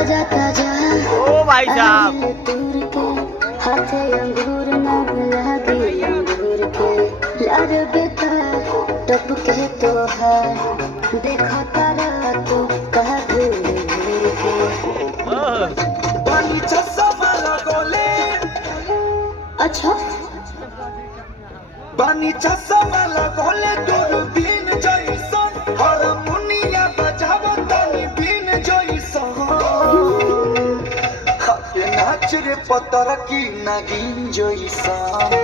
ताजा ताजा ओ भाई साहब तूर के हाथे अंगूर ना लगे अंगूर के लार बेटा टपके तो है देखो तारा तू कहा घूर के पानी चश्मा लगोले अच्छा पानी चश्मा लगोले दूरबीन जैसन हारमोनिया बजावो तनी बीन जैसन हाथे नाच रे पतर की नागिन जैसन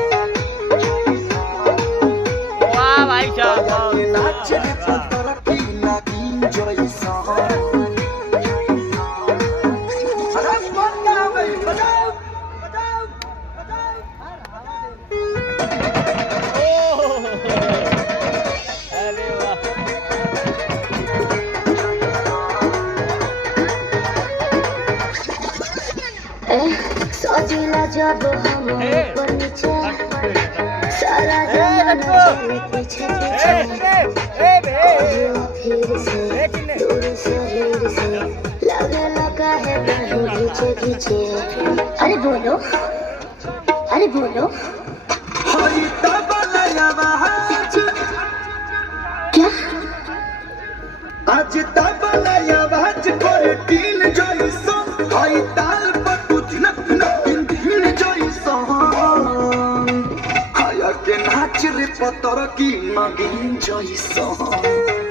वाह भाई साहब हाथे नाच रे पतर की नागिन जैसन अरे बजाओ बजाओ बजाओ अरे वाह सजिला जब हम ऊपर नीचे सारा ए, जमाना लटको। चले पीछे पीछे कहियो फिर से दूर से हीर से लगे लगा है कहीं घींचे घींचे अरे बोलो हरी तबला आवाज क्या आज तबला आवाज करे टीन जैसन हई ताल पर तू झनक झनक दिन जैसन हाया के नाच रे पतर की नगिन जैसन